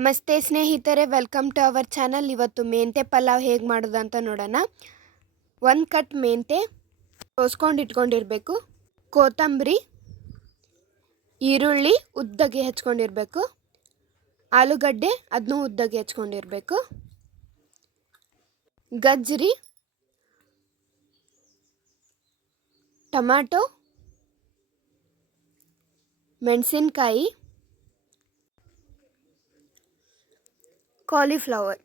ನಮಸ್ತೆ ಸ್ನೇಹಿತರೆ, welcome to our channel. ಇವತ್ತು ಮೆಂತೆ ಪಲಾವ್ ಹೇಗೆ ಮಾಡೋದು ಅಂತ ನೋಡೋಣ. 1 ಕಟ್ ಮೆಂತೆ ಸೋಸ್ಕೊಂಡು ಇಟ್ಕೊಂಡಿರಬೇಕು. ಕೊತ್ತಂಬರಿ, ಈರುಳ್ಳಿ ಉದ್ದಗೆ ಹೆಚ್ಕೊಂಡಿರಬೇಕು. ಆಲೂಗಡ್ಡೆ ಅದನ್ನೂ ಉದ್ದಗೆ ಹೆಚ್ಕೊಂಡಿರಬೇಕು. ಗಜ್ಜರಿ, ಟೊಮ್ಯಾಟೊ, ಮೆಣಸಿನಕಾಯಿ, ಕಾಲಿಫ್ಲವರ್.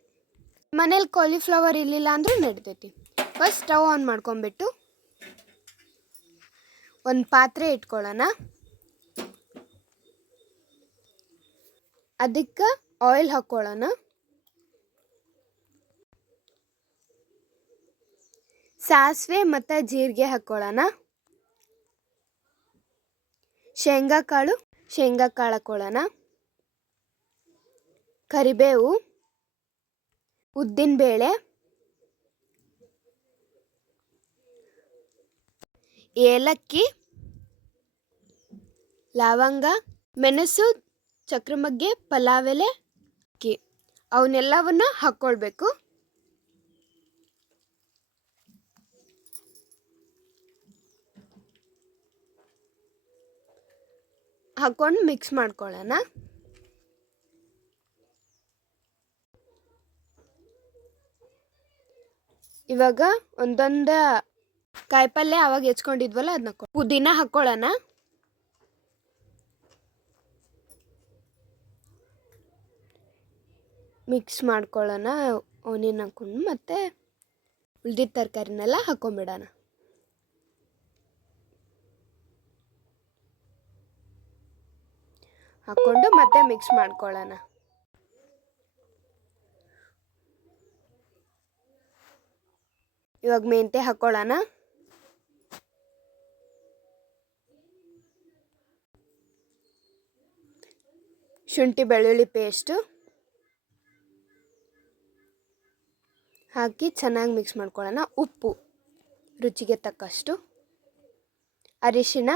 ಮನೇಲಿ ಕಾಲಿಫ್ಲವರ್ ಇರಲಿಲ್ಲ ಅಂದರೂ ನಡಿತೈತಿ. ಫಸ್ಟ್ ಸ್ಟವ್ ಆನ್ ಮಾಡ್ಕೊಂಬಿಟ್ಟು ಒಂದು ಪಾತ್ರೆ ಇಟ್ಕೊಳ್ಳೋಣ. ಅದಕ್ಕೆ ಆಯಿಲ್ ಹಾಕ್ಕೊಳ್ಳೋಣ. ಸಾಸಿವೆ ಮತ್ತು ಜೀರಿಗೆ ಹಾಕ್ಕೊಳ್ಳೋಣ. ಶೇಂಗಾ ಕಾಳು ಹಾಕ್ಕೊಳ್ಳೋಣ. ಕರಿಬೇವು, ಉದ್ದಿನಬೇಳೆ, ಏಲಕ್ಕಿ, ಲವಂಗ, ಮೆಣಸು, ಚಕ್ರಮಗ್ಗೆ, ಪಲಾವ್ ಎಲೆ, ಅಕ್ಕಿ ಅವನ್ನೆಲ್ಲವನ್ನು ಹಾಕ್ಕೊಳ್ಬೇಕು. ಹಾಕ್ಕೊಂಡು ಮಿಕ್ಸ್ ಮಾಡ್ಕೊಳ್ಳೋಣ. ಇವಾಗ ಒಂದೊಂದು ಕಾಯಿಪಲ್ಯ ಅವಾಗ ಹೆಚ್ಕೊಂಡಿದ್ವಲ್ಲ ಅದನ್ನ ಪುದೀನ ಹಾಕ್ಕೊಳ್ಳೋಣ. ಮಿಕ್ಸ್ ಮಾಡ್ಕೊಳ್ಳೋಣ. ಆನಿಯನ್ ಹಾಕ್ಕೊಂಡು ಮತ್ತು ಉಳ್ದಿದ್ದ ತರಕಾರಿನೆಲ್ಲ ಹಾಕ್ಕೊಂಬಿಡೋಣ. ಹಾಕ್ಕೊಂಡು ಮತ್ತೆ ಮಿಕ್ಸ್ ಮಾಡ್ಕೊಳ್ಳೋಣ. ಇವಾಗ ಮೆಂತೆ ಹಾಕ್ಕೊಳ್ಳೋಣ. ಶುಂಠಿ ಬೆಳ್ಳುಳ್ಳಿ ಪೇಸ್ಟು ಹಾಕಿ ಚೆನ್ನಾಗಿ ಮಿಕ್ಸ್ ಮಾಡ್ಕೊಳ್ಳೋಣ. ಉಪ್ಪು ರುಚಿಗೆ ತಕ್ಕಷ್ಟು, ಅರಿಶಿಣ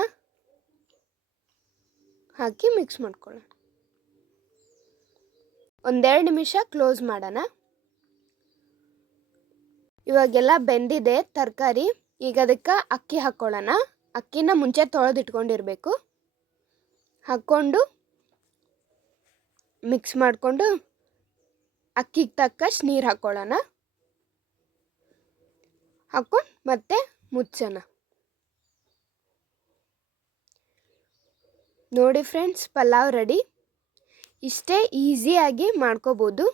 ಹಾಕಿ ಮಿಕ್ಸ್ ಮಾಡ್ಕೊಳ್ಳೋಣ. 1-2 ನಿಮಿಷ ಕ್ಲೋಸ್ ಮಾಡೋಣ. ಇವಾಗೆಲ್ಲ ಬೆಂದಿದೆ ತರಕಾರಿ. ಈಗ ಅದಕ್ಕೆ ಅಕ್ಕಿ ಹಾಕ್ಕೊಳ್ಳೋಣ. ಅಕ್ಕಿನ ಮುಂಚೆ ತೊಳೆದಿಟ್ಕೊಂಡಿರಬೇಕು. ಹಾಕ್ಕೊಂಡು ಮಿಕ್ಸ್ ಮಾಡಿಕೊಂಡು ಅಕ್ಕಿಗೆ ತಕ್ಕಷ್ಟು ನೀರು ಹಾಕ್ಕೊಳ್ಳೋಣ. ಹಾಕ್ಕೊಂಡು ಮತ್ತೆ ಮುಚ್ಚೋಣ. ನೋಡಿ ಫ್ರೆಂಡ್ಸ್, ಪಲಾವ್ ರೆಡಿ. ಇಷ್ಟೇ ಈಸಿಯಾಗಿ ಮಾಡ್ಕೋಬೋದು.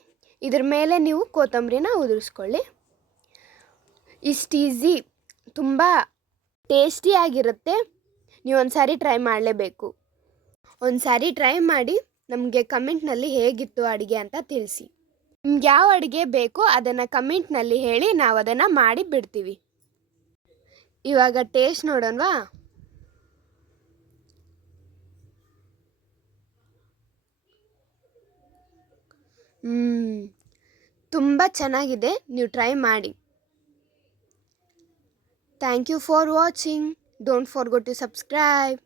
ಇದ್ರ ಮೇಲೆ ನೀವು ಕೊತ್ತಂಬರಿನ ಉದುರಿಸ್ಕೊಳ್ಳಿ. ಇಷ್ಟು ಈಸಿ, ತುಂಬ ಟೇಸ್ಟಿಯಾಗಿರುತ್ತೆ. ನೀವು ಒಂದು ಸಾರಿ ಟ್ರೈ ಮಾಡಲೇಬೇಕು. ಒಂದು ಸಾರಿ ಟ್ರೈ ಮಾಡಿ ನಮಗೆ ಕಮೆಂಟ್ನಲ್ಲಿ ಹೇಗಿತ್ತು ಅಡುಗೆ ಅಂತ ತಿಳಿಸಿ. ನಿಮ್ಗೆ ಯಾವ ಅಡುಗೆ ಬೇಕೋ ಅದನ್ನು ಕಮೆಂಟ್ನಲ್ಲಿ ಹೇಳಿ, ನಾವು ಅದನ್ನು ಮಾಡಿ ಬಿಡ್ತೀವಿ. ಇವಾಗ ಟೇಸ್ಟ್ ನೋಡೋಣವಾ? ತುಂಬ ಚೆನ್ನಾಗಿದೆ. ನೀವು ಟ್ರೈ ಮಾಡಿ. Thank you for watching. Don't forget to subscribe.